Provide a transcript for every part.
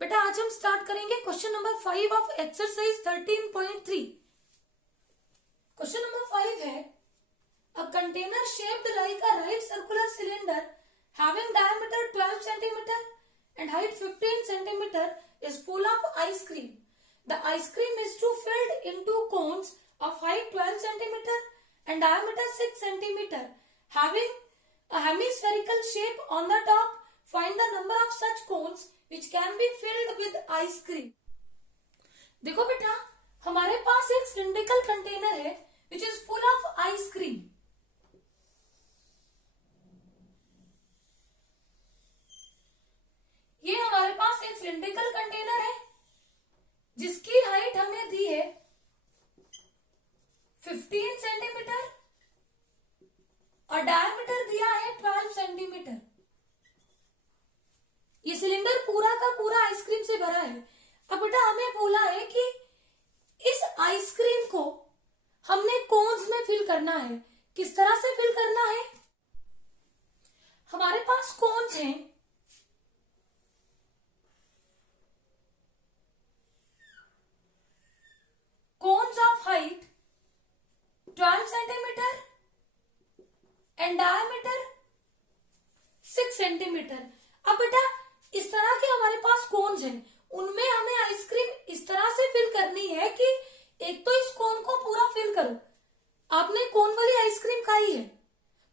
बेटा आज हम स्टार्ट करेंगे question number 5 of exercise 13.3। Question number 5 है a container shaped like a right circular cylinder having diameter 12 cm and height 15 cm is full of ice cream. The ice cream is to filled into cones of height 12 cm and diameter 6 cm having a hemispherical shape on the top. Find the number of such cones which can be filled with ice cream. देखो बेटा हमारे पास एक cylindrical container है which is full of ice cream. ये हमारे पास एक cylindrical container है जिसकी हाइट हमें दी है 15 सेंटीमीटर और डायमीटर दिया है 12 सेंटीमीटर। ये सिलेंडर पूरा का पूरा आइसक्रीम से भरा है। अब बेटा हमें बोला है कि इस आइसक्रीम को हमने कोन्स में फिल करना है। किस तरह से फिल करना है? हमारे पास कोन्स हैं। Cones of height 12 centimeter and diameter 6 centimeter. अब बेटा इस तरह के हमारे पास कोन्स हैं, उनमें हमें आइसक्रीम इस तरह से फिल करनी है कि एक तो इस कोन को पूरा फिल करो। आपने कोन वाली आइसक्रीम खाई है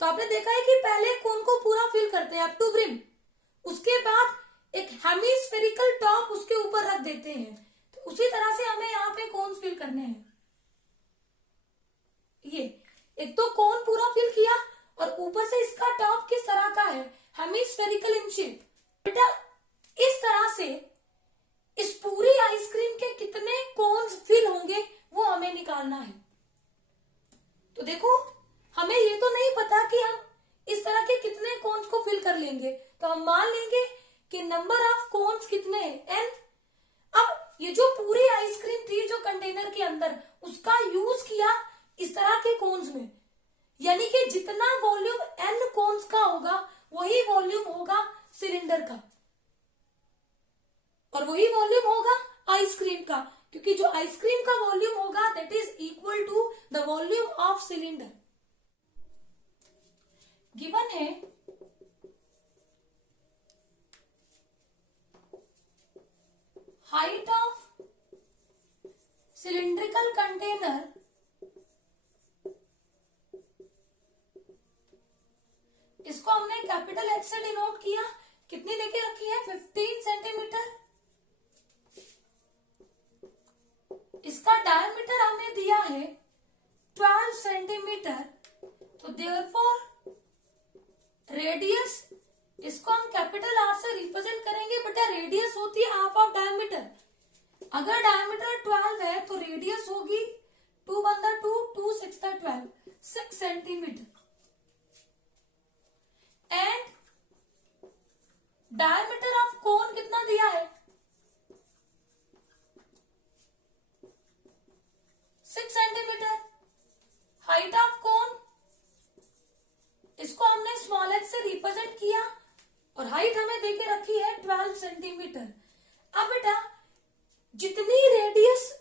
तो आपने देखा है कि पहले कोन को पूरा फिल करते हैं अप टू ब्रिम, उसके बाद एक हेमिस्फेरिकल टॉप उसके ऊपर रख देते हैं। तो उसी तरह से हमें यहाँ पे कोन फिल करने हैं। ये एक तो कोन पूरा फिल किया और ऊपर से इसका टॉप किस तरह का है, हेमिस्फेरिकल इन शेप। बेटा इस तरह से इस पूरी आइसक्रीम के कितने कोन्स फिल होंगे वो हमें निकालना है। तो देखो हमें ये तो नहीं पता कि हम इस तरह के कितने कोन्स को फिल कर लेंगे, तो हम मान लेंगे कि नंबर ऑफ कोन्स कितने हैं n। अब ये जो पूरी आइसक्रीम थी जो कंटेनर के अंदर, उसका यूज किया इस तरह के कोन्स में, यानी कि जितना वॉल्यूम n कोन्स का होगा वही वॉल्यूम होगा सिलेंडर का और वही वॉल्यूम होगा आइसक्रीम का, क्योंकि जो आइसक्रीम का वॉल्यूम होगा that is equal to the volume of cylinder. Given है हाइट ऑफ सिलिंड्रिकल कंटेनर इसको हमने कैपिटल H से डिनोट किया। कितनी देके रखी है? 15 सेंटीमीटर। इसका डायमीटर हमने दिया है 12 सेंटीमीटर। तो देयरफॉर रेडियस इसको हम कैपिटल R से रिप्रेजेंट करेंगे। बेटा रेडियस होती है हाफ ऑफ डायमीटर। अगर डायमीटर 12 है तो रेडियस होगी 2 1 2 2 6 12 6 centimetre and diameter of cone कितना दिया है? 6 सेंटीमीटर। हाइट ऑफ कोन इसको हमने स्मॉल h से रिप्रेजेंट किया और हाइट हमें देके रखी है 12 सेंटीमीटर। अब बेटा जितनी रेडियस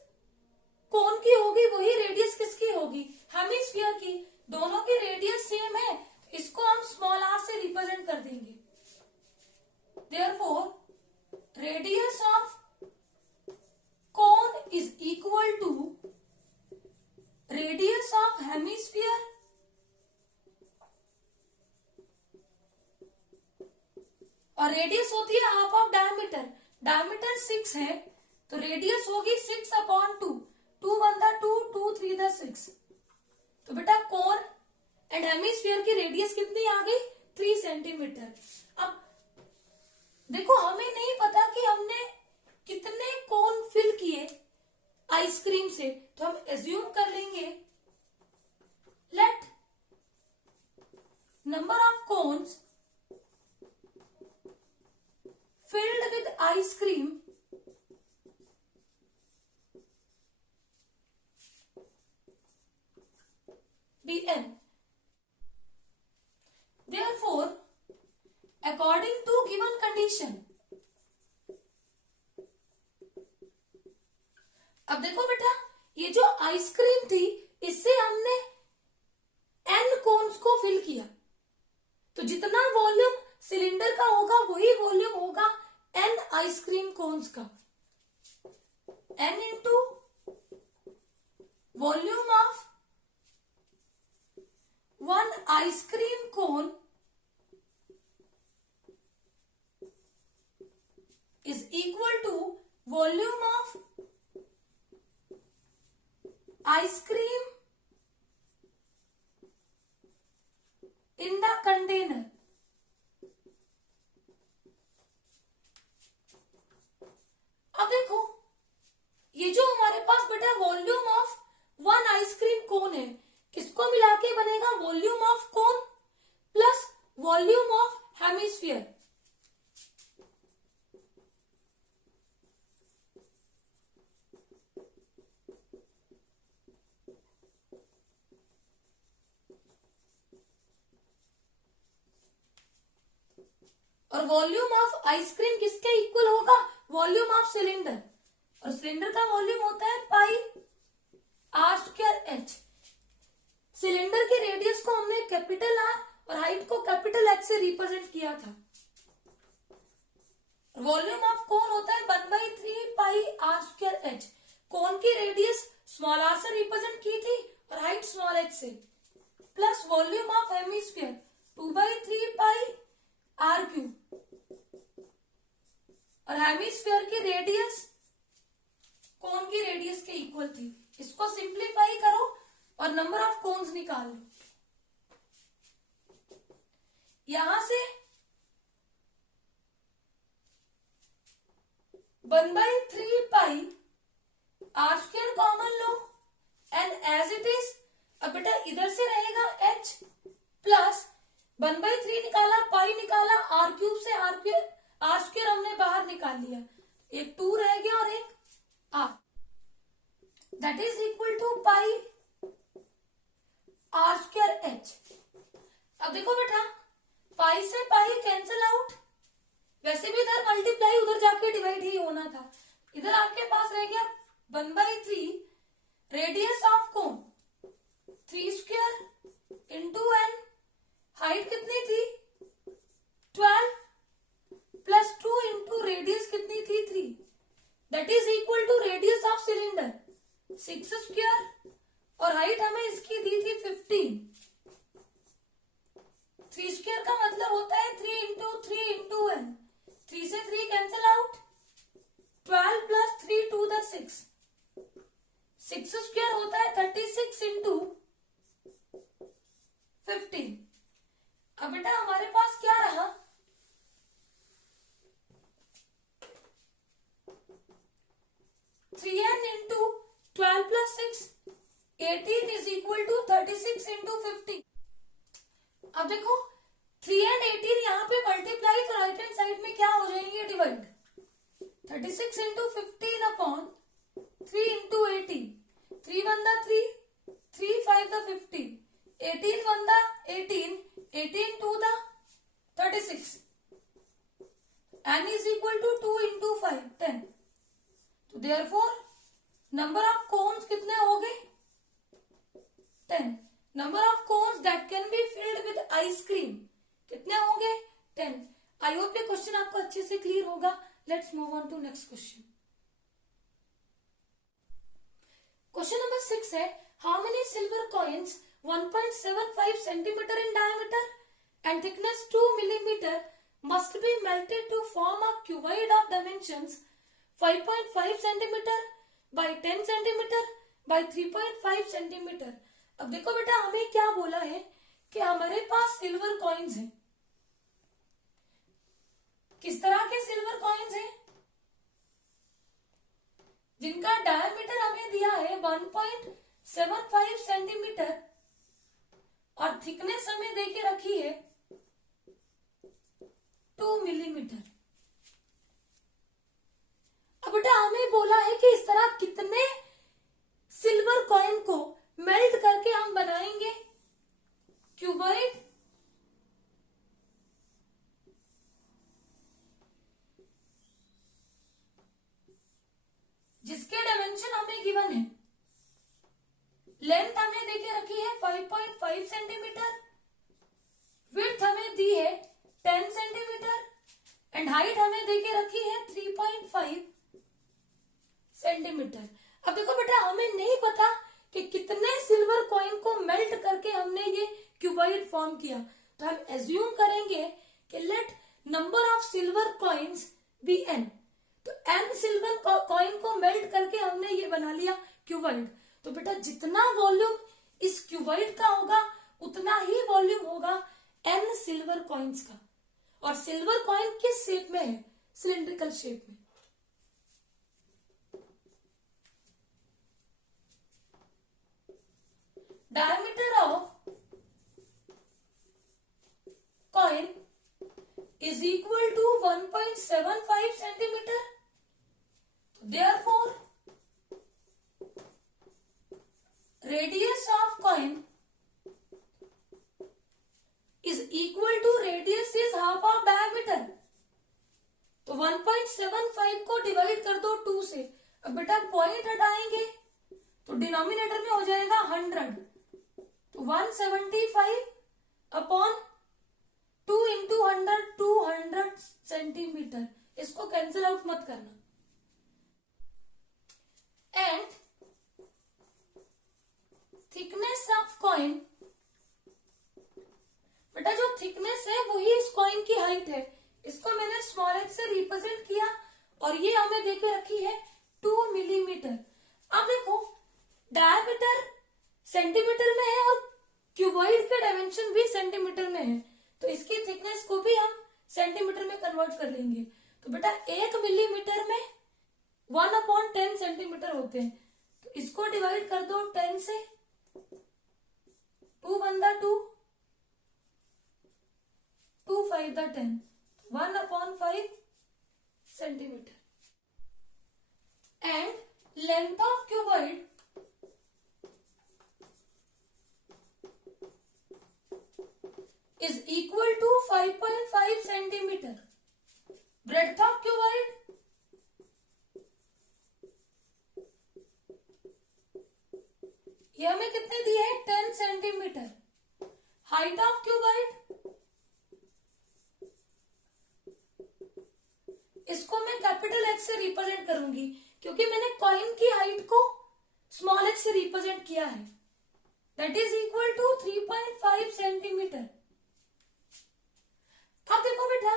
कोन की होगी वही रेडियस किसकी होगी? हेमिस्फीयर की। दोनों की रेडियस सेम है, इसको हम स्मॉल r से रिप्रेजेंट कर देंगे। Therefore radius of cone is equal to radius of hemisphere और रेडियस होती है हाफ ऑफ डायमीटर। डायमीटर 6 है तो रेडियस होगी 6/2। 2 1 2 2 3 6। तो बेटा कोन एंड हेमिस्फीयर की रेडियस कितनी आ गई? 3 सेंटीमीटर। अब देखो हमें नहीं पता कि हमने कितने कोन फिल किए आइसक्रीम से, तो हम एज्यूम कर लेंगे late number of cones filled with ice cream be n. Therefore according to given condition अब देखो बेटा, ये जो आइसक्रीम थी इससे हमने n कोन्स को फिल किया, तो जितना वॉल्यूम सिलेंडर का होगा वही वॉल्यूम होगा n आइसक्रीम कोन्स का। n into volume of one ice cream cone is equal to volume of ice cream in the container. अब देखो, ये जो हमारे पास बेटा volume of one ice cream cone है, किसको मिला के बनेगा? Volume of cone plus volume of hemisphere. और वॉल्यूम ऑफ आइसक्रीम किसके इक्वल होगा? वॉल्यूम ऑफ सिलेंडर, और सिलेंडर का वॉल्यूम होता है pi r square h. Cylinder के रेडियस को हमने कैपिटल आर और हाइट को कैपिटल एच से रिप्रेजेंट किया था। वॉल्यूम ऑफ कोन होता है 1/3 pi r square h. Cone की रेडियस स्मॉल आर से रिप्रेजेंट की थी और हाइट स्मॉल एच से, plus volume of hemisphere 2/3 pi r cube, और हेमिस्फीयर की रेडियस कोन की रेडियस के इक्वल थी। इसको सिंप्लीफाई करो और नंबर ऑफ कोन्स निकाल लो। यहां से 1/3 पाई आर स्क्वायर कॉमन लो एंड एज इट इज। अब बेटा इधर से रहेगा h प्लस 1/3 निकाला, पाई निकाला, आर क्यूब से आर स्क्वायर हमने बाहर निकाल लिया, एक 2 रह गया और एक r, that is equal to pi r square h. अब देखो बेटा, पाई से पाई कैंसिल आउट, वैसे भी इधर मल्टीप्लाई उधर जाके डिवाइड ही होना था। इधर आपके पास रह गया 1/3 radius of cone 3 square into n, height कितनी थी 12 प्लस 2 इंटू रेडियस कितनी थी 3, that is equal to radius of cylinder 6 square और हाइट हमें इसकी दी थी 15। 3 स्क्वायर का मतलब होता है 3 इंटू एन, 3 से 3 cancel out, 12 plus 3 to the 6, 6 square होता है 36 इंटू 15। अब बेटा हमारे पास क्या रहा? 3n into 12 plus 6 18 is equal to 36 into 15। अब देखो 3n 18 यहाँ पे मल्टीप्लाई, तो राइट हैंड साइड में क्या हो जाएंगे? डिवाइड। 36 इंटू 15 अपॉन 3 इंटू 18, 3 1 दा 3, 3 5 दा 15, 18 1 दा 18, 18 2 दा 36, n is equal to 2 into 5 10। तो therefore number of cones कितने हो गए? 10। number of cones that can be filled with ice cream कितने होंगे? 10। आई होप ये क्वेश्चन आपको अच्छे से क्लियर होगा। Let's move on to next question. Question number 6 है, how many silver coins 1.75 centimeter in diameter and thickness 2 millimeter must be melted to form a cuboid of dimensions 5.5 centimeter by 10 centimeter by 3.5 centimeter। अब देखो बेटा, हमें क्या बोला है कि हमारे पास सिल्वर कॉइन्स हैं। किस तरह के सिल्वर कॉइन्स हैं? जिनका डायमीटर हमें दिया है 1.75 सेंटीमीटर और थिकनेस हमें देके रखी है 2 मिलीमीटर। अब बेटा हमें बोला है कि इस तरह कितने सिल्वर कॉइन को मेल्ट करके हम बनाएंगे क्यूबॉइड जिसके डायमेंशन हमें गिवन है, लेंथ हमें देके रखी है 5.5 सेंटीमीटर, विड्थ हमें दी है 10 सेंटीमीटर एंड हाइट हमें देके रखी है 3.5 सेंटीमीटर। अब देखो बेटा, हमें नहीं पता कि कितने सिल्वर कॉइन को मेल्ट करके हमने ये क्यूबॉइड फॉर्म किया, तो हम एज्यूम करेंगे कि let number of silver coins be n. तो एन सिल्वर कॉइन को मेल्ट करके हमने ये बना लिया क्यूबॉइड। तो बेटा, जितना वॉल्यूम इस क्यूबॉइड का होगा उतना ही वॉल्यूम होगा एन सिल्वर कॉइन्स का। और सिल्वर कॉइन किस शेप में है? सिलिंड्रिकल शेप में। Diameter of coin is equal to 1.75 centimeter. Therefore, radius of coin is equal to radius is half of diameter. तो 1.75 को डिवाइड कर दो 2 से। अब बेटा पॉइंट हटाएंगे तो डिनोमिनेटर में हो जाएगा 100, तो 175 अपॉन 2 इंटू 100, 200 सेंटीमीटर। इसको कैंसिल आउट मत करना। एंड थिकनेस ऑफ कॉइन, बेटा जो थिकनेस है वही इस कॉइन की हाइट है। इसको मैंने स्मॉल h से रिप्रेजेंट किया और ये हमें देके रखी है 2 मिलीमीटर। अब देखो, डायमीटर सेंटीमीटर में है और क्यूबॉइड के डायमेंशन भी सेंटीमीटर में है, तो इसकी थिकनेस को भी हम सेंटीमीटर में कन्वर्ट कर लेंगे। तो बेटा 1 मिलीमीटर में 1/10 सेंटीमीटर होते हैं, तो इसको डिवाइड कर दो 10 से, 2 बंदा 2, 2 5 10, 1/5 centimetre. And length of cuboid is equal to 5.5 centimeter. Breadth of cuboid ये हमें कितने दिए हैं? 10 सेंटीमीटर। हाइट ऑफ क्यूबॉइड, इसको मैं कैपिटल H से रिप्रेजेंट करूंगी क्योंकि मैंने कॉइन की हाइट को स्मॉल h से रिप्रेजेंट किया है। That is equal to 3.5 centimeter. अब देखो बेटा,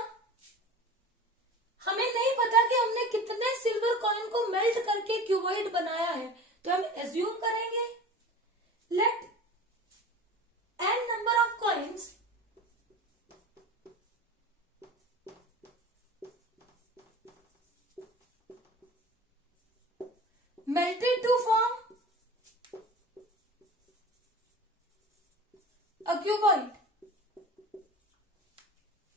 हमें नहीं पता कि हमने कितने सिल्वर कॉइन को मेल्ट करके क्यूबॉइड बनाया है, तो हम एज्यूम करेंगे let n number of coins melted to form a cuboid.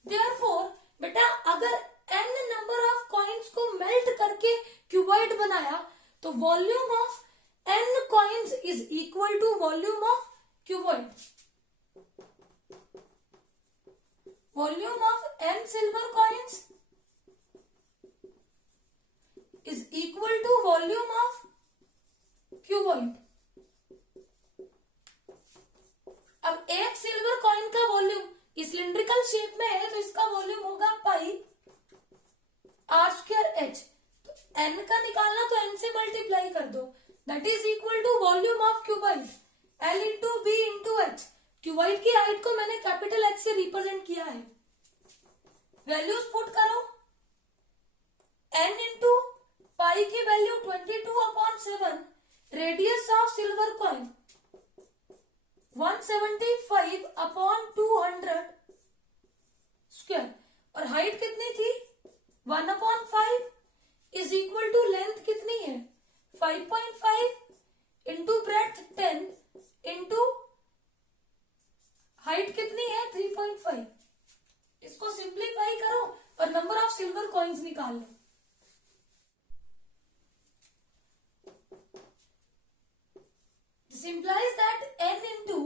Therefore, बेटा अगर n नंबर ऑफ कॉइन्स को मेल्ट करके क्यूबॉइड बनाया तो volume of n coins is equal to volume of cuboid. Volume of n silver coins is equal to volume of cuboid. अब एक silver coin का volume cylindrical shape में है तो इसका वॉल्यूम होगा पाई r²h। तो n का निकालना तो n से मल्टीप्लाई कर दो, that is equal to volume of cuboid l into b into h. Cuboid की हाइट को मैंने कैपिटल H से रिप्रेजेंट किया है। वैल्यूज पुट करो, n इंटू पाई की value 22/7, radius of silver coin 175/200 square, और हाइट कितनी थी 1/5 इज इक्वल टू लेंथ कितनी है 5.5 इंटू ब्रेड्थ 10 इंटू हाइट कितनी है 3.5। इसको सिंप्लीफाई करो और नंबर ऑफ सिल्वर कॉइन्स निकाल लो। This implies that n into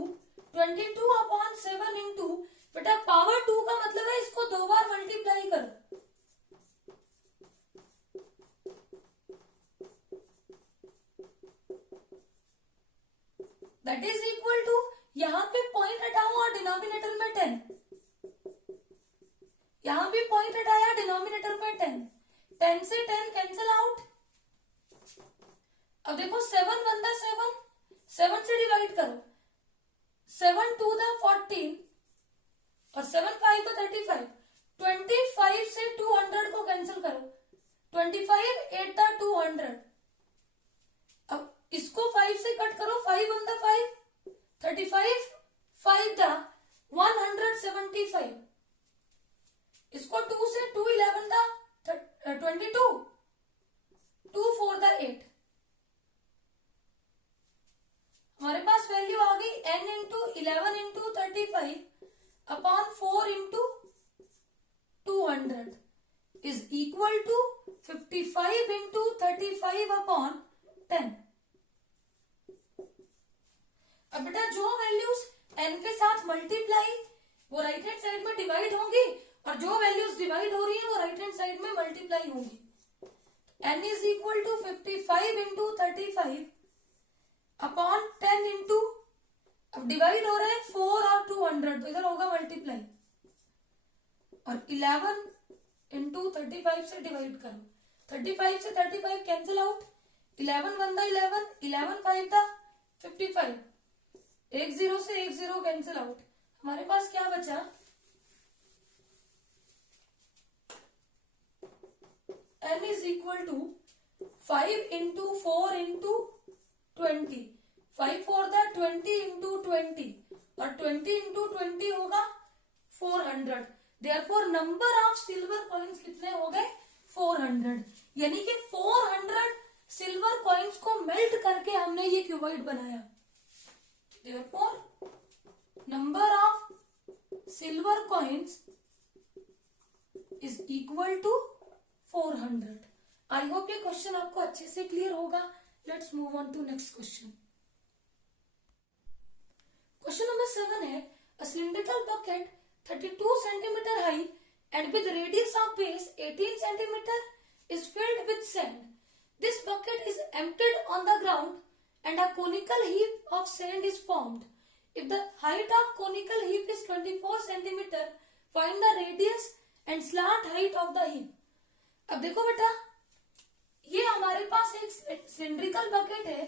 22/7 into बेटा पावर 2 का मतलब है इसको 2 बार मल्टीप्लाई करो, दैट इज इक्वल टू, यहां पे पॉइंट हटाओ और डिनोमिनेटर में 10, यहां भी पॉइंट हटाया डिनोमिनेटर में 10, 10 से 10 कैंसिल आउट। अब देखो 7 बनता 7, 7 से डिवाइड करो, 7 2 दा 14 और 7 5 का 35, 25 से 200 को कैंसिल करो, 25 8 दा 200। अब इसको 5 से कट करो, 5 बनता 5, 35 5 दा 175, इसको 2 से 2 11 दा 22, 2 4 दा 8। हमारे पास वैल्यू आ गई n into 11 into 35 upon 4 into 200 is equal to 55 into 35 upon 10। अब बेटा जो वैल्यूज n के साथ मल्टीप्लाई वो राइट हैंड साइड में डिवाइड होंगी, और जो वैल्यूज डिवाइड हो रही है वो राइट हैंड साइड में मल्टीप्लाई होंगी। n is equal to 55 into 35 upon 10 into, अब डिवाइड हो रहा है 4 और 200 तो इधर होगा मल्टीप्लाई, और 11 इंटू 35 से डिवाइड करो, 35 से 35 कैंसिल आउट, 11 1 दा 11, 11 5 दा 55, 1 0 से 1 0 कैंसिल आउट। हमारे पास क्या बचा, n is equal to 5 into 4 into 20, 5 4 दा 20 इंटू 20 और 20 इंटू 20 होगा 400। Therefore number of silver coins कितने हो गए, 400। यानी कि 400 सिल्वर कॉइन्स को मेल्ट करके हमने ये क्यूबॉइड बनाया। Therefore number of silver coins is equal to 400। I hope ये क्वेश्चन आपको अच्छे से क्लियर होगा। Let's move on to next question. Question number 7 है, a cylindrical bucket 32 centimeter high and with radius of base 18 centimeter is filled with sand. This bucket is emptied on the ground and a conical heap of sand is formed. If the height of conical heap is 24 centimeter, find the radius and slant height of the heap. अब देखो बेटा, ये हमारे पास एक cylindrical bucket है,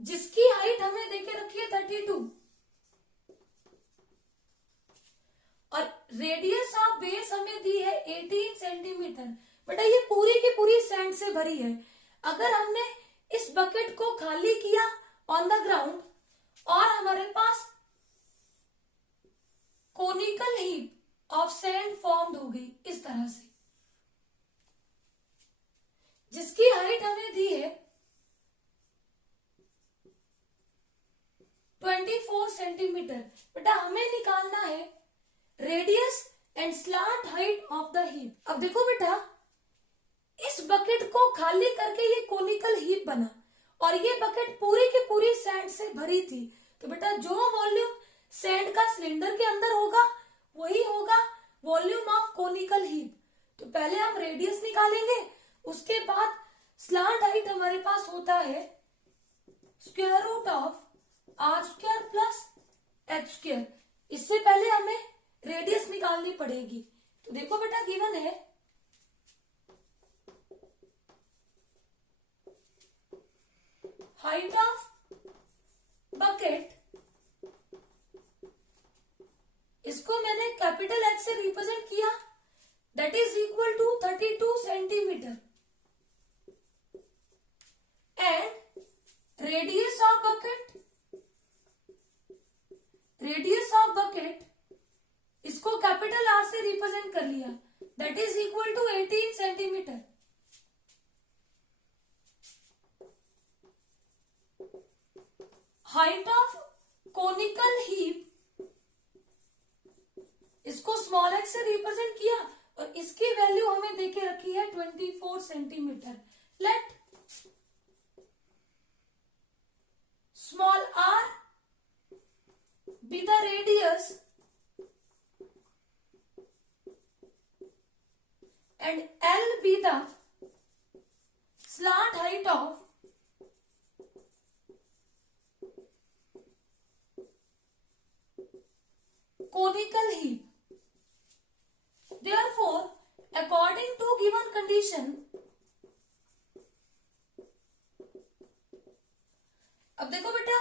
जिसकी height हमें देके रखी है 32 और रेडियस ऑफ बेस हमें दी है 18 सेंटीमीटर। बेटा ये पूरी की पूरी सैंड से भरी है। अगर हमने इस बकेट को खाली किया ऑन द ग्राउंड और हमारे पास conical heap of sand formed हो गई इस तरह से, जिसकी हाइट हमें दी है 24 सेंटीमीटर। बेटा हमें निकालना है radius and slant height of the heap. अब देखो बेटा, इस बकेट को खाली करके ये कोनिकल हीप बना और ये बकेट पूरी की पूरी सैंड से भरी थी। तो बेटा जो वॉल्यूम सैंड का सिलेंडर के अंदर होगा वही होगा वॉल्यूम ऑफ कोनिकल हीप। तो पहले हम रेडियस निकालेंगे, उसके बाद स्लांट हाइट हमारे पास होता है square root of r square plus h square. इससे पहले हमें रेडियस निकालनी पड़ेगी। तो देखो बेटा गिवन है हाइट ऑफ बकेट, इसको मैंने कैपिटल एच से रिप्रेजेंट किया, that is equal to 32 centimeter and radius of bucket इसको कैपिटल आर से रिप्रेजेंट कर लिया, that is equal to 18 centimeter. Height of conical heap इसको स्मॉल एक्स से रिप्रेजेंट किया और इसकी वैल्यू हमें देके रखी है 24 centimeter. Let small r be the radius and L be the slant height of conical heap. Therefore, according to given condition, अब देखो बेटा,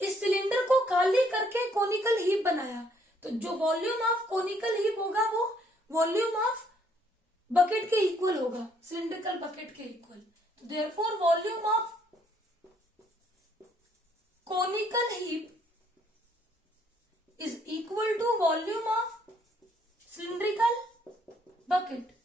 इस सिलेंडर को खाली करके कोनिकल हीप बनाया, तो जो वॉल्यूम ऑफ कोनिकल हीप होगा वो वॉल्यूम ऑफ बकेट के इक्वल होगा, सिलिंड्रिकल बकेट के इक्वल. तो therefore volume of conical heap is equal to volume of cylindrical bucket.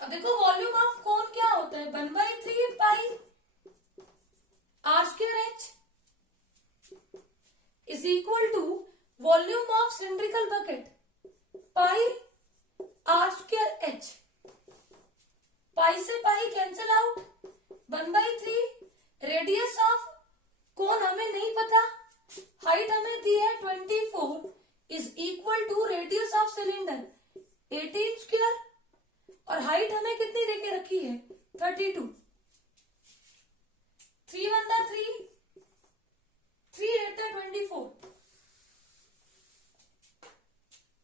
अब देखो वॉल्यूम ऑफ कोन क्या होता है, 1/3 pi r²h is equal to volume of cylindrical bucket pi r²h. Pi से pi cancel out, 1/3. Radius of cone हमें नहीं पता, height हमें दी है 24 is equal to radius of cylinder 18², और हाइट हमें कितनी देके रखी है 32. 3 1 3, 3 8 24.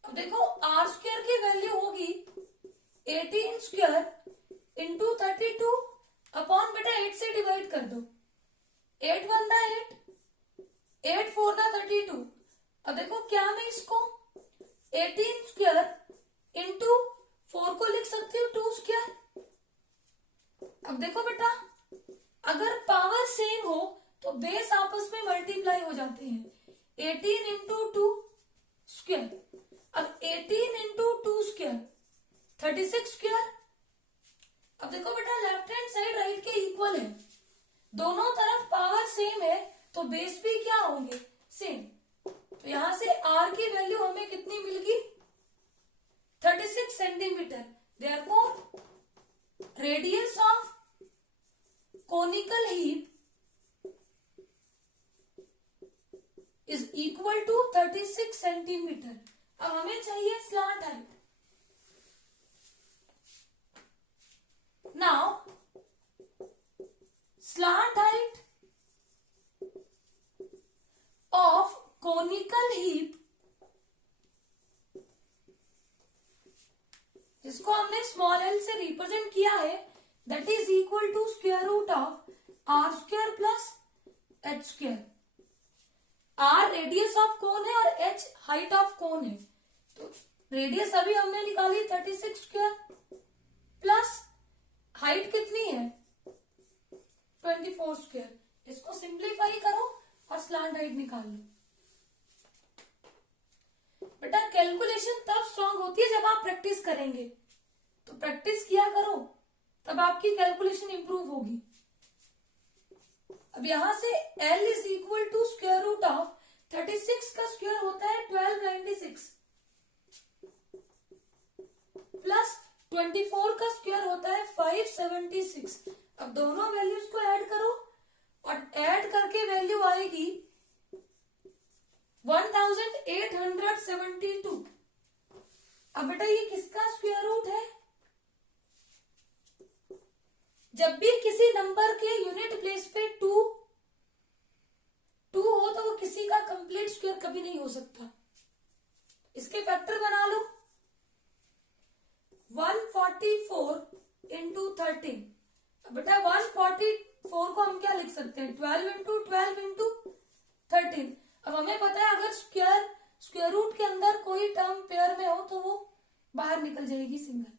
अब देखो r² की वैल्यू होगी 18² इंटू 32 अपॉन बेटा 8 से डिवाइड कर दो. 8 1 8, 8 4 32. अब देखो क्या मैं इसको 18² इंटू 4 को लिख सकती हूँ 2². अब देखो बेटा, अगर पावर सेम हो तो बेस आपस में मल्टीप्लाई हो जाते हैं. 18 इंटू 2². अब 18 इंटू 2² 36². अब देखो बेटा, लेफ्ट हैंड साइड राइट के इक्वल है, दोनों तरफ पावर सेम है तो बेस भी क्या होंगे, सेम. तो यहां से r की वैल्यू हमें कितनी मिल गई 36 centimetre. Therefore radius of conical heap is equal to 36 centimetre. अब हमें चाहिए slant height. Now slant height of conical heap, जिसको हमने स्मॉल एल से रिप्रेजेंट किया है, that is equal to square root of r² plus h². r radius of cone है और h हाइट ऑफ कोन है, तो रेडियस अभी हमने निकाली 36² प्लस हाइट कितनी है 24². इसको सिंप्लीफाई करो और स्लांट हाइट निकाल लो. बेटा कैलकुलेशन तब स्ट्रांग होती है जब आप प्रैक्टिस करेंगे, तो प्रैक्टिस किया करो तब आपकी कैलकुलेशन इंप्रूव होगी. अब यहां से L is equal to square root of 36 का स्क्वायर होता है 1296 प्लस 24 का स्क्वायर होता है 576. अब दोनों वैल्यूज को ऐड करो और ऐड करके वैल्यू आएगी 1872. अब बेटा ये किसका स्क्वायर रूट है, जब भी किसी नंबर के यूनिट प्लेस पे 2 हो तो वो किसी का कंप्लीट स्क्वायर कभी नहीं हो सकता. इसके फैक्टर बना लो. 144 इंटू 13. अब बेटा 144 को हम क्या लिख सकते हैं 12 इंटू 12 इंटू 13. अब हमें पता है अगर स्क्वायर रूट के अंदर कोई टर्म पेयर में हो तो वो बाहर निकल जाएगी सिंगल.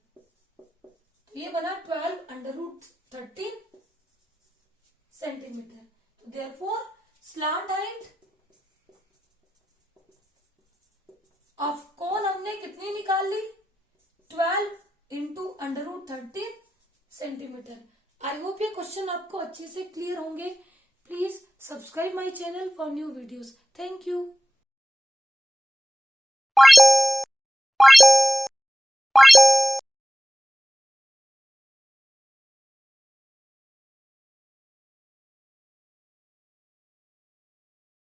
तो ये बना 12 अंडर रूट 13 सेंटीमीटर. तो देयरफॉर स्लांट हाइट ऑफ कोन हमने कितनी निकाल ली 12 into under root 13 centimetre. I hope ये क्वेश्चन आपको अच्छे से क्लियर होंगे. Please subscribe my channel for new videos. Thank you.